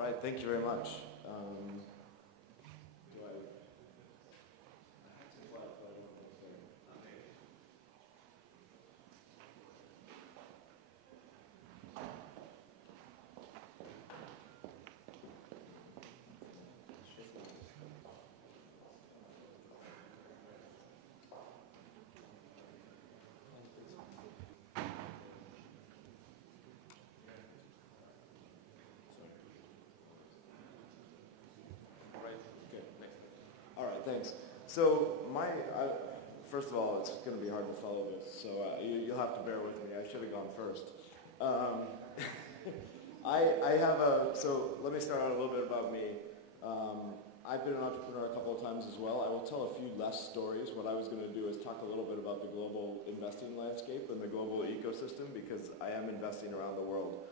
right, thank you very much. All right, thanks. So first of all, it's going to be hard to follow this, so you'll have to bear with me. I should have gone first. So let me start out a little bit about me. I've been an entrepreneur a couple of times as well. I will tell a few less stories. What I was going to do is talk a little bit about the global investing landscape and the global ecosystem, because I am investing around the world.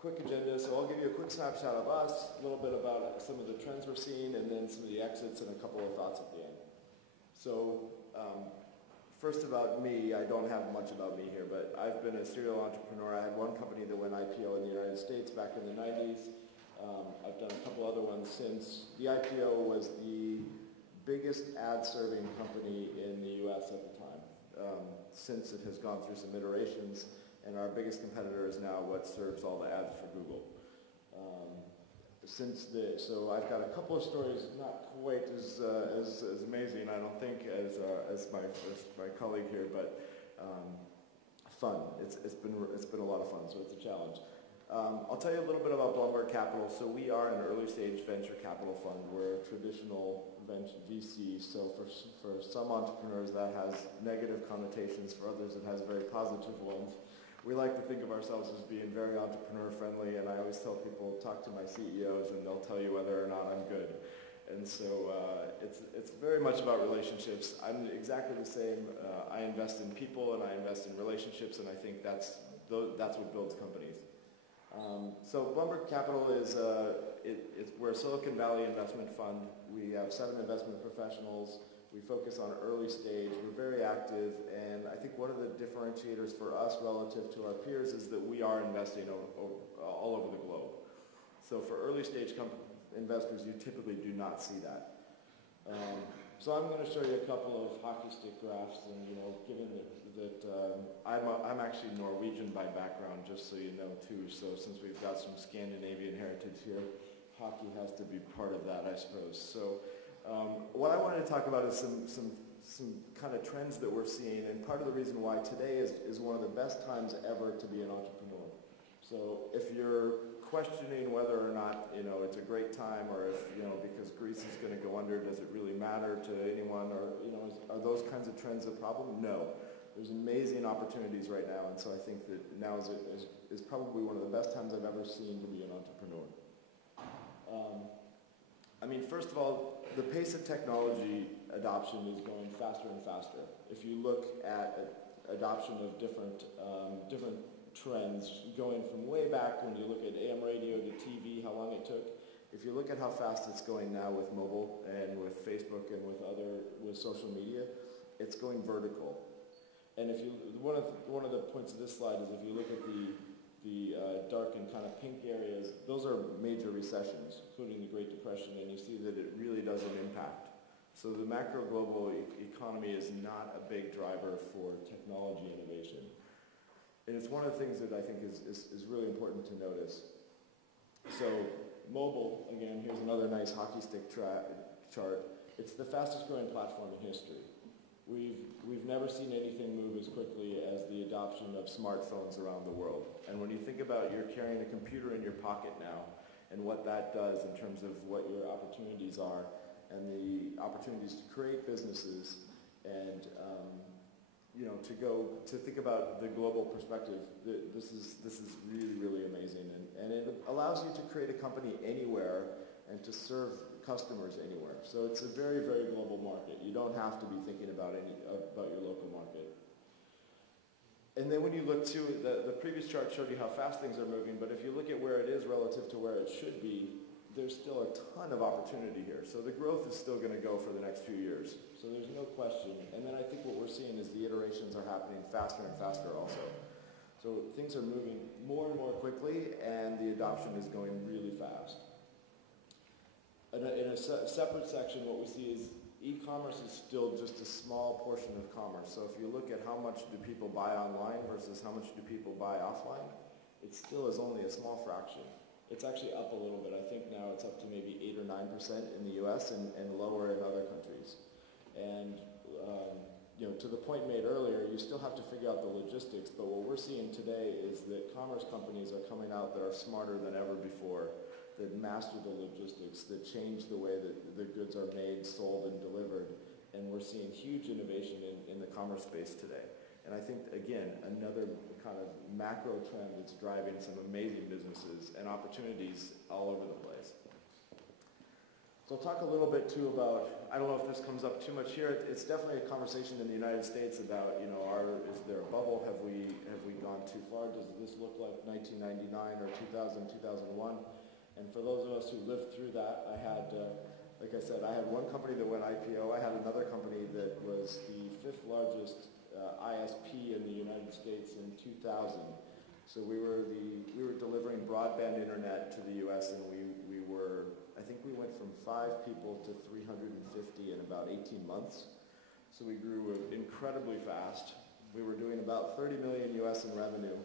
Quick agenda, so I'll give you a quick snapshot of us, a little bit about some of the trends we're seeing, and then some of the exits and a couple of thoughts at the end. So first about me, I don't have much about me here, but I've been a serial entrepreneur. I had one company that went IPO in the United States back in the 90s. I've done a couple other ones since. The IPO was the biggest ad-serving company in the US at the time. Since it has gone through some iterations, and our biggest competitor is now what serves all the ads for Google. So I've got a couple of stories, not quite as amazing, I don't think, as my colleague here, but fun. It's been a lot of fun, so it's a challenge. I'll tell you a little bit about Bloomberg Capital. So we are an early stage venture capital fund. We're a traditional VC, so for some entrepreneurs that has negative connotations, for others it has very positive ones. We like to think of ourselves as being very entrepreneur friendly, and I always tell people, talk to my CEOs and they'll tell you whether or not I'm good. And so it's very much about relationships. I'm exactly the same. I invest in people and I invest in relationships, and I think that's what builds companies. So Bloomberg Capital is we're a Silicon Valley investment fund. We have 7 investment professionals. We focus on early stage. We're very active, and I think one of the differentiators for us relative to our peers is that we are investing all over the globe. So for early stage investors, you typically do not see that. So I'm going to show you a couple of hockey stick graphs, and given that I'm actually Norwegian by background, just so you know too. So since we've got some Scandinavian heritage here, hockey has to be part of that, I suppose. So. What I wanted to talk about is some kind of trends that we're seeing, and part of the reason why today is one of the best times ever to be an entrepreneur. So if you're questioning whether or not it's a great time, or if because Greece is going to go under, does it really matter to anyone, or are those kinds of trends a problem? No, there's amazing opportunities right now, and so I think that now is probably one of the best times I've ever seen to be an entrepreneur. First of all, the pace of technology adoption is going faster and faster. If you look at adoption of different trends, going from way back when you look at AM radio to TV, how long it took. If you look at how fast it's going now with mobile and with Facebook and with social media, it's going vertical. And one of the points of this slide is if you look at the dark and kind of pink areas, those are major recessions, including the Great Depression, and you see that it really doesn't impact. So the macro global economy is not a big driver for technology innovation. And it's one of the things that I think is really important to notice. So mobile, again, here's another nice hockey stick chart. It's the fastest growing platform in history. We've never seen anything move as quickly as the adoption of smartphones around the world. And when you think about you're carrying a computer in your pocket now, and what that does in terms of what your opportunities are, and the opportunities to create businesses, and to think about the global perspective, this is really, really amazing, and it allows you to create a company anywhere and to serve customers anywhere. So it's a very, very global market. You don't have to be thinking about your local market. And then when you look to, the previous chart showed you how fast things are moving, but if you look at where it is relative to where it should be, there's still a ton of opportunity here. So the growth is still going to go for the next few years. So there's no question. And then I think what we're seeing is the iterations are happening faster and faster also. So things are moving more and more quickly, and the adoption is going really fast. In a separate section, what we see is e-commerce is still just a small portion of commerce. So if you look at how much do people buy online versus how much do people buy offline, it still is only a small fraction. It's actually up a little bit. I think now it's up to maybe 8 or 9% in the US and lower in other countries. And to the point made earlier, you still have to figure out the logistics, but what we're seeing today is that commerce companies are coming out that are smarter than ever before, that master the logistics, that change the way that the goods are made, sold, and delivered. And we're seeing huge innovation in the commerce space today. And I think, again, another kind of macro trend that's driving some amazing businesses and opportunities all over the place. So I'll talk a little bit too about, I don't know if this comes up too much here, it's definitely a conversation in the United States about, is there a bubble? Have we gone too far? Does this look like 1999 or 2000, 2001? And for those of us who lived through that, I had, like I said, I had one company that went IPO. I had another company that was the 5th largest ISP in the United States in 2000. So we were delivering broadband internet to the U.S. and we were, I think we went from 5 people to 350 in about 18 months. So we grew incredibly fast. We were doing about 30 million US in revenue.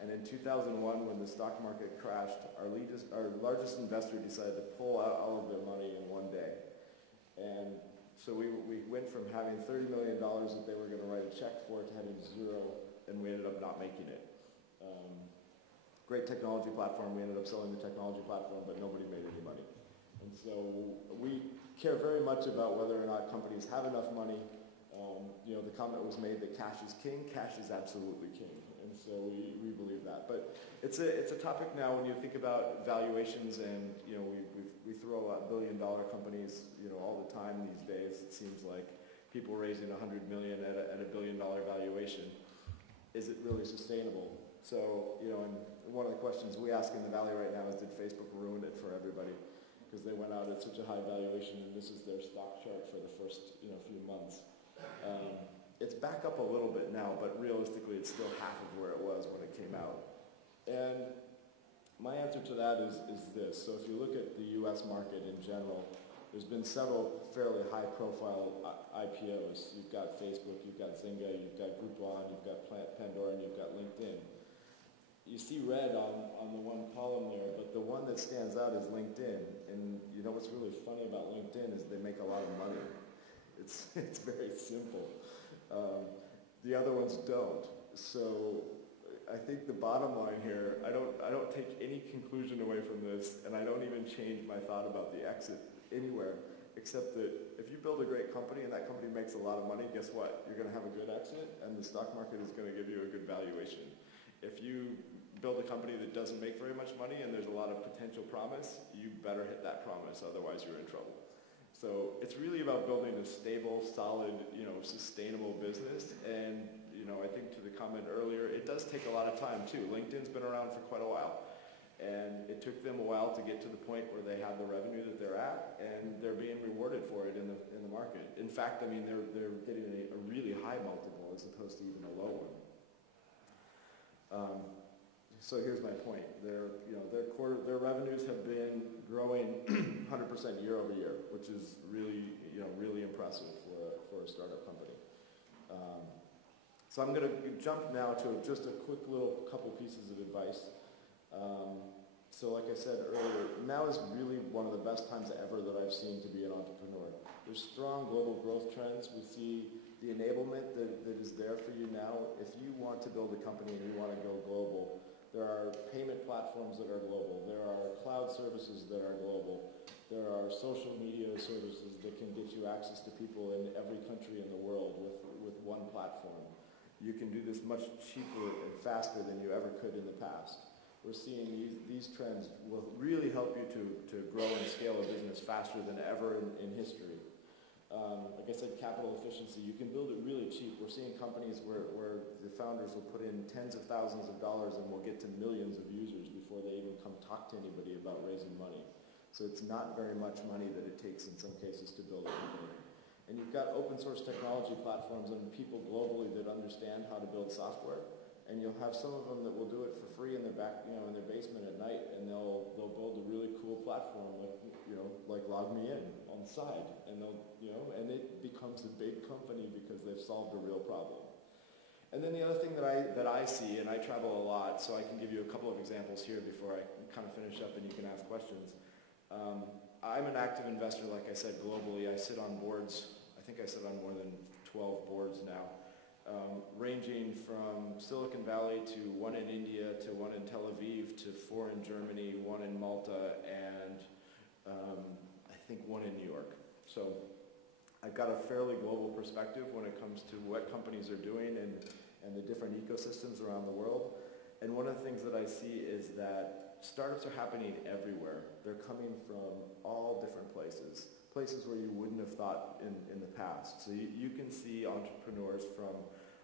And in 2001, when the stock market crashed, our largest investor decided to pull out all of their money in one day. And so we went from having $30 million that they were going to write a check for to having 0, and we ended up not making it. Great technology platform. We ended up selling the technology platform, but nobody made any money. And so we care very much about whether or not companies have enough money. The comment was made that cash is king. Cash is absolutely king. And so we believe that. But it's a topic now when you think about valuations, and we throw out billion-dollar companies all the time these days. It seems like people raising $100 million at a billion-dollar valuation. Is it really sustainable? So and one of the questions we ask in the Valley right now is, did Facebook ruin it for everybody? Because they went out at such a high valuation, and this is their stock chart for the first few months. It's back up a little bit now, but realistically it's still half of where it was when it came out. And my answer to that is this. So if you look at the US market in general, there's been several fairly high-profile IPOs. You've got Facebook, you've got Zynga, you've got Groupon, you've got Pandora, and you've got LinkedIn. You see red on the one column there, but the one that stands out is LinkedIn. And what's really funny about LinkedIn is they make a lot of money. It's very simple. The other ones don't. So I think the bottom line here, I don't take any conclusion away from this, and I don't even change my thought about the exit anywhere, except that if you build a great company and that company makes a lot of money, guess what? You're going to have a good exit, and the stock market is going to give you a good valuation. If you build a company that doesn't make very much money and there's a lot of potential promise, you better hit that promise, otherwise you're in trouble. So it's really about building a stable, solid, sustainable business. And, I think to the comment earlier, it does take a lot of time too. LinkedIn's been around for quite a while. And it took them a while to get to the point where they have the revenue that they're at, and they're being rewarded for it in the market. In fact, they're getting a really high multiple as opposed to even a low one. So here's my point. Their revenues have been growing 100% year over year, which is really impressive for a startup company. So I'm going to jump now to just a quick little couple pieces of advice. So like I said earlier, now is really one of the best times ever that I've seen to be an entrepreneur. There's strong global growth trends. We see the enablement that is there for you now. If you want to build a company and you want to go global, there are payment platforms that are global. There are cloud services that are global. There are social media services that can get you access to people in every country in the world with one platform. You can do this much cheaper and faster than you ever could in the past. We're seeing these trends will really help you to grow and scale a business faster than ever in history. Like I said, capital efficiency, you can build it really cheap. We're seeing companies where the founders will put in tens of thousands of dollars and will get to millions of users before they even come talk to anybody about raising money. So it's not very much money that it takes in some cases to build a company. And you've got open source technology platforms and people globally that understand how to build software, And you'll have some of them that will do it for free in their back, in their basement at night, and they'll build a really cool platform like Log Me In on the side, and and it becomes a big company because they've solved a real problem. And then the other thing that I see, and I travel a lot, so I can give you a couple of examples here before I kind of finish up and you can ask questions. I'm an active investor, like I said, globally. I sit on boards. I think I sit on more than 12 boards now. Ranging from Silicon Valley to one in India, to one in Tel Aviv, to 4 in Germany, 1 in Malta, and I think 1 in New York. So I've got a fairly global perspective when it comes to what companies are doing and the different ecosystems around the world. And one of the things that I see is that startups are happening everywhere. They're coming from all different places where you wouldn't have thought in the past. So you can see entrepreneurs from,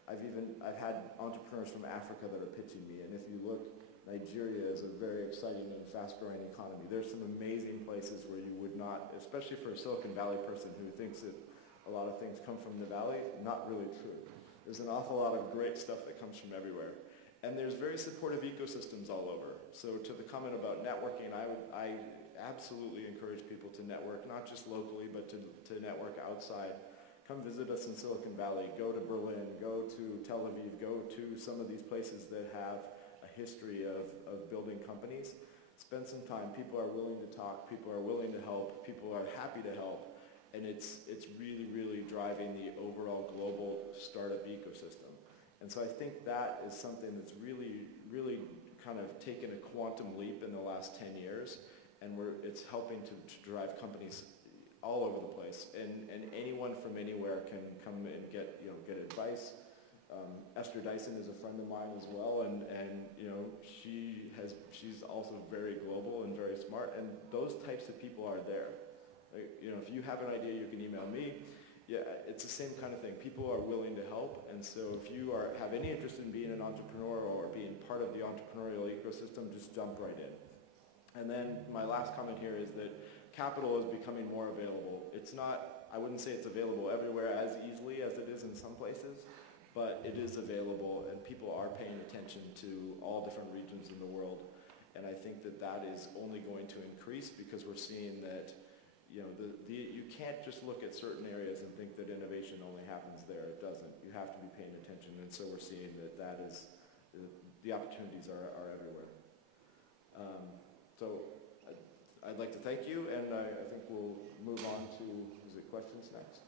I've had entrepreneurs from Africa that are pitching me, and if you look, Nigeria is a very exciting and fast-growing economy. There's some amazing places where you would not, especially for a Silicon Valley person who thinks that a lot of things come from the valley, not really true. There's an awful lot of great stuff that comes from everywhere. And there's very supportive ecosystems all over. So to the comment about networking, I absolutely encourage people to network, not just locally, but to network outside. Come visit us in Silicon Valley, go to Berlin, go to Tel Aviv, go to some of these places that have a history of building companies. Spend some time. People are willing to talk, people are willing to help, people are happy to help, and it's really, really driving the overall global startup ecosystem. And so I think that is something that's really, really kind of taken a quantum leap in the last 10 years, and it's helping to drive companies all over the place, and anyone from anywhere can come and get advice. Esther Dyson is a friend of mine as well, and she's also very global and very smart, and those types of people are there. If you have an idea, you can email me. Yeah, it's the same kind of thing. People are willing to help, and so if you have any interest in being an entrepreneur or being part of the entrepreneurial ecosystem, just jump right in. And then my last comment here is that capital is becoming more available. It's not, I wouldn't say it's available everywhere as easily as it is in some places, but it is available, and people are paying attention to all different regions in the world. And I think that is only going to increase because we're seeing that you can't just look at certain areas and think that innovation only happens there. It doesn't. You have to be paying attention, and so we're seeing that is, the opportunities are everywhere. So I'd like to thank you, and I think we'll move on to, questions next?